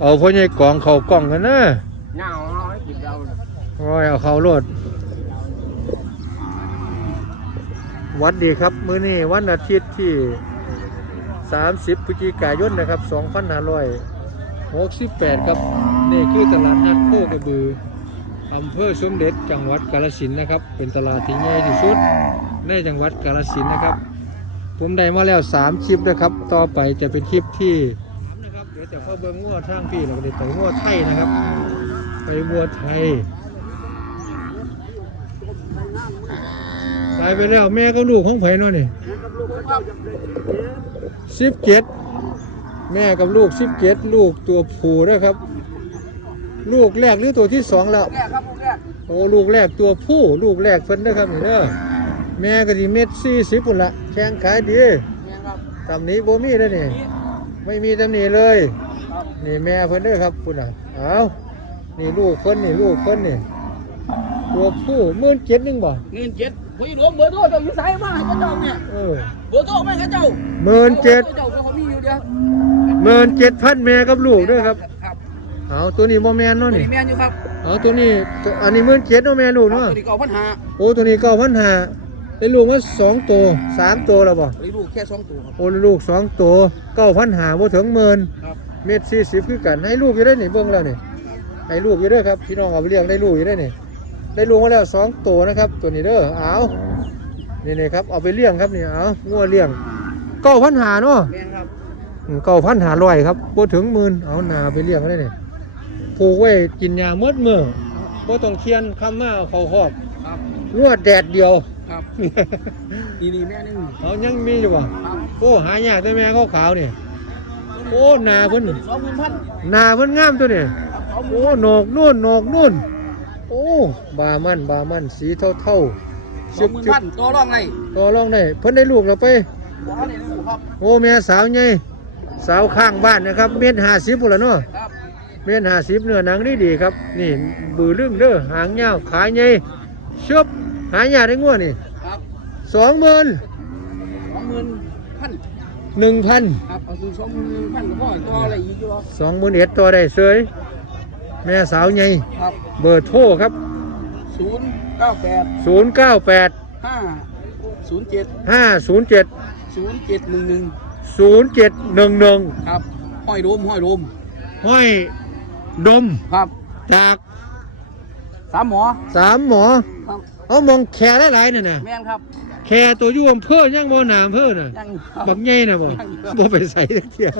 เอาพ่อใหญ่กองเขากล้องกันนะเงาเอาให้กินเราน่ะโอ้ยเอาเขาโลดหวัดดีครับ มื้อนี้วันอาทิตย์ที่ 30พฤศจิกายนนะครับ2568 ครับ นี่คือตลาดนัดโคกระบืออำเภอสมเด็จจังหวัดกาฬสินธุ์นะครับ เป็นตลาดที่ใหญ่ที่สุดในจังหวัดกาฬสินธุ์นะครับ ผมได้มาแล้ว 3 คลิปนะครับ ต่อไปจะเป็นคลิปที่ สามนะครับเบิ้งงัวทางพี่เราก็ได้ไปงัวไทยนะครับ ไปวัวไทยตายไปแล้วแม่กับลูกของไผเนาะนี่สิบเจ็ดแม่กับลูกสิบเจ็ดลูกตัวผู้นะครับ ลูกแรกหรือตัวที่สองแล้วโอ้ลูกแรกตัวผู้ลูกแรกเพิ่นนะครับนี่เด้อแม่ก็สิเม็ดสี่สิบปุ่นละแข้งขายดีตำนี้โบมี่แล้วนี่นี่ ไม่มีตำหนี้เลยครับนี่แม่เพิ่นเด้อครับปุ่นอะเอานี่ลูกเพิ่นนี่ลูกเพิ่นนี่ตัวผู้หมื่นเจ็ดหนึงบ่เงินเจ็ดพออยู่หลวงเบอร์โทรเจ้าอยู่ไสมาให้เจ้าเนี่ยเออเบอร์โทรไม่ให้เจ้าหมื่นเจ็ดเจ้าเขามีอยู่เดียวหมื่นเจ็ดพันแม่กับลูกเด้วยครับครับเอาตัวนี้โมแมนตัเนาะวนี่นี้แม่นอยู่ครับเอาตัวนี้ตัวอันนี้หมื่นเจ็ดเนาะแม่ลูกครับเนาะตัวนี้เก่าพันหาโอ้ตัวนี้เก้าพันห้า ได้ลูกมาสองตัวสามตัวแล้วบ่ตัวนี้ลูกแค่สองตัวครับ โอ้ลูกสองตัวเก้าพันห้าบ่ถึงหมื่นครับเม็ดสี่สิบคือกันให้ลูกอยู่ได้นี่เบิ่งแล้วนี่ให้ลูกอยู่ได้อครับพี่น้องเอาไปเลี้ยงได้ลูกอยู่ได้นี่ได้ลูกมาแล้วสองตัวนะครับ ตัวนี้เด้อเอานี่นี่ครับเอาไปเลี้ยงครับนี่เอางัวเลี้ยงเก้าพันห้าเนาะแม่นครับเก้าพันหาร้อยครับบ่ถึงหมื่นเอาหนาไปเลี้ยงได้เนี่ยผูกไว้กินยาเมื่อเมื่อบ่ต้องเคียนคำมาเอาเขาครอบครับงวดแดดเดียวครับ นี่นี่แม่นึงเอายังมีอยู่บ่ครับโอ้หายากแต่แม่เขาขาวๆนี่โอ้หนาเพิ่นสองหมื่นพันหนาเพิ่นงามตัวนี่ครับสองหมื่โอ้นโหนกนู่นโหนกนู่นโอ้บามันบามันสีเท่าเท่าสองหมื่นพันตัวรองไงต่อรองได้เพิ่นได้ลูกแล้วไปว้าเนี่ยลูกครับโอ้แม่สาวใหญ่สาวข้างบ้านนะครับ เม็ดห้าสิบพุ่นละเนาะครับเมนหาสิบเนื้อหนังนี่ดีครับ นี่บือลึงเด้อหางยาวขาใหญ่ชบหายาได้งัวนี่ครับ สองหมื่นสองหมื่นพันหนึ่งพันครับเอาสู่สองหมื่นพันก็พอตัวอะไรอีกอยู่สองหมื่นเอ็ดตัวได้เสยแม่สาวใหญ่ครับเบอร์โทรครับศูนย์เก้าแปดศูนย์เก้าแปดห้าศูนย์เจ็ดห้าศูนย์เจ็ดศูนย์เจ็ดหนึ่งหนึ่งศูนย์เจ็ดหนึ่งหนึ่งครับห้อยโดมห้อยโดมห้อยดมครับจากสามหมอสามหมอครับเอามองแคร์หลายๆน่ะนะแม่นครับ แคร์ตัวอยุ่อำเภอยังบ่หนามเภอน่ะยังครับบักใหญ่น่ะบ่ยังครับบ่ไปใส่เที่ยว